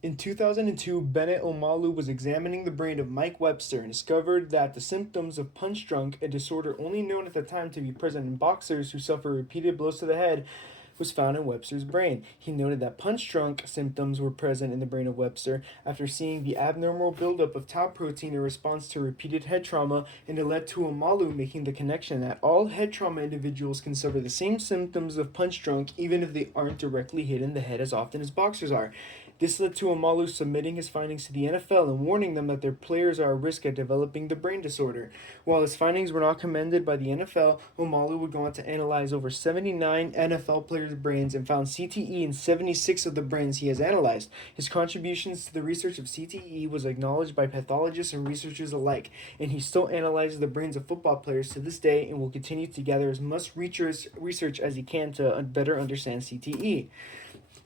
In 2002, Bennett Omalu was examining the brain of Mike Webster and discovered that the symptoms of punch drunk, a disorder only known at the time to be present in boxers who suffer repeated blows to the head, was found in Webster's brain. He noted that punch drunk symptoms were present in the brain of Webster after seeing the abnormal buildup of tau protein in response to repeated head trauma, and it led to Omalu making the connection that all head trauma individuals can suffer the same symptoms of punch drunk even if they aren't directly hit in the head as often as boxers are. This led to Omalu submitting his findings to the NFL and warning them that their players are at risk of developing the brain disorder. While his findings were not commended by the NFL, Omalu would go on to analyze over 79 NFL players' brains and found CTE in 76 of the brains he has analyzed. His contributions to the research of CTE was acknowledged by pathologists and researchers alike, and he still analyzes the brains of football players to this day and will continue to gather as much research as he can to better understand CTE.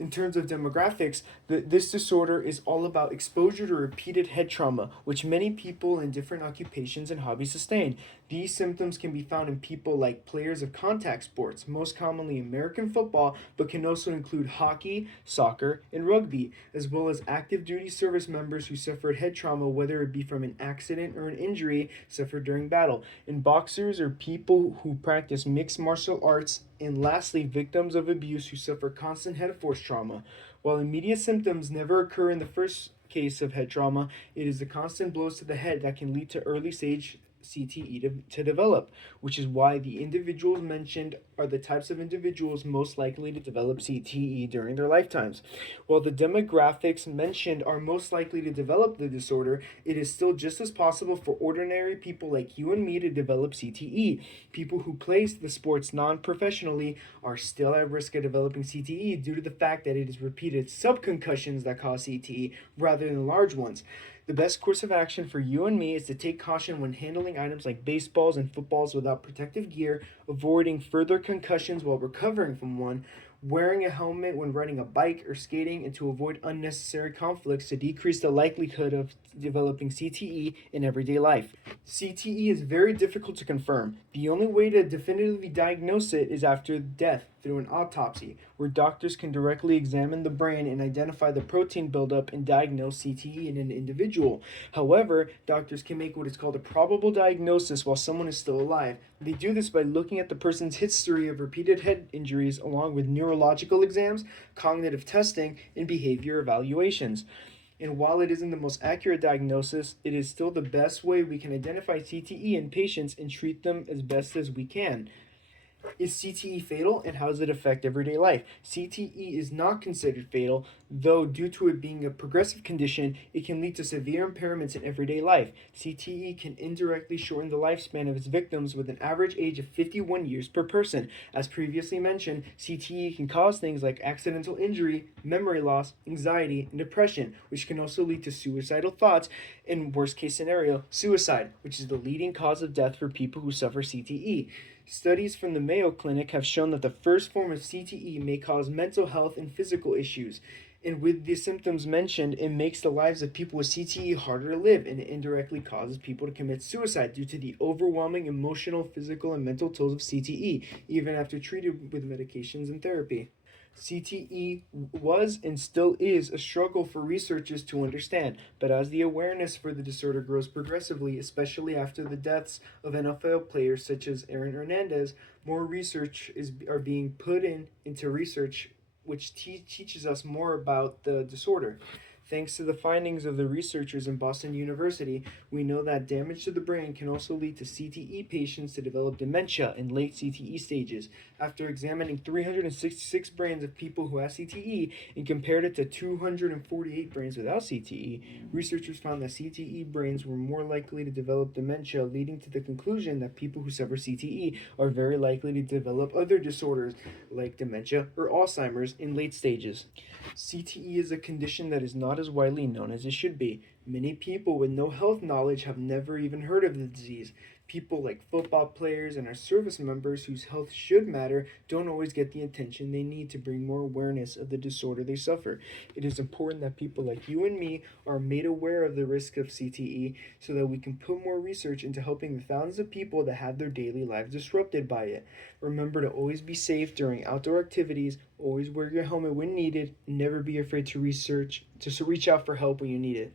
In terms of demographics, this disorder is all about exposure to repeated head trauma, which many people in different occupations and hobbies sustain. These symptoms can be found in people like players of contact sports, most commonly American football, but can also include hockey, soccer, and rugby, as well as active duty service members who suffered head trauma, whether it be from an accident or an injury suffered during battle. And boxers or people who practice mixed martial arts, and lastly, victims of abuse who suffer constant head force trauma. While immediate symptoms never occur in the first case of head trauma, it is the constant blows to the head that can lead to early stage CTE to develop, which is why the individuals mentioned are the types of individuals most likely to develop CTE during their lifetimes. While the demographics mentioned are most likely to develop the disorder, it is still just as possible for ordinary people like you and me to develop CTE. People who play the sports non professionally are still at risk of developing CTE due to the fact that it is repeated subconcussions that cause CTE rather than large ones. The best course of action for you and me is to take caution when handling items like baseballs and footballs without protective gear, avoiding further concussions while recovering from one, wearing a helmet when riding a bike or skating, and to avoid unnecessary conflicts to decrease the likelihood of developing CTE in everyday life. CTE is very difficult to confirm. The only way to definitively diagnose it is after death through an autopsy, where doctors can directly examine the brain and identify the protein buildup and diagnose CTE in an individual. However, doctors can make what is called a probable diagnosis while someone is still alive. They do this by looking at the person's history of repeated head injuries along with neurological exams, cognitive testing, and behavior evaluations. And while it isn't the most accurate diagnosis, it is still the best way we can identify CTE in patients and treat them as best as we can. Is CTE fatal, and how does it affect everyday life? CTE is not considered fatal, though due to it being a progressive condition, it can lead to severe impairments in everyday life. CTE can indirectly shorten the lifespan of its victims with an average age of 51 years per person. As previously mentioned, CTE can cause things like accidental injury, memory loss, anxiety, and depression, which can also lead to suicidal thoughts, and worst case scenario, suicide, which is the leading cause of death for people who suffer CTE. Studies from the Mayo Clinic have shown that the first form of CTE may cause mental health and physical issues. And with the symptoms mentioned, it makes the lives of people with CTE harder to live, and it indirectly causes people to commit suicide due to the overwhelming emotional, physical, and mental tolls of CTE, even after treated with medications and therapy. CTE was and still is a struggle for researchers to understand, but as the awareness for the disorder grows progressively, especially after the deaths of NFL players such as Aaron Hernandez, more are being put into research which teaches us more about the disorder. Thanks to the findings of the researchers in Boston University, we know that damage to the brain can also lead to CTE patients to develop dementia in late CTE stages. After examining 366 brains of people who have CTE and compared it to 248 brains without CTE, researchers found that CTE brains were more likely to develop dementia, leading to the conclusion that people who suffer CTE are very likely to develop other disorders like dementia or Alzheimer's in late stages. CTE is a condition that is not as widely known as it should be. Many people with no health knowledge have never even heard of the disease. People like football players and our service members whose health should matter don't always get the attention they need to bring more awareness of the disorder they suffer. It is important that people like you and me are made aware of the risk of CTE so that we can put more research into helping the thousands of people that have their daily lives disrupted by it. Remember to always be safe during outdoor activities, always wear your helmet when needed, and never be afraid to reach out for help when you need it.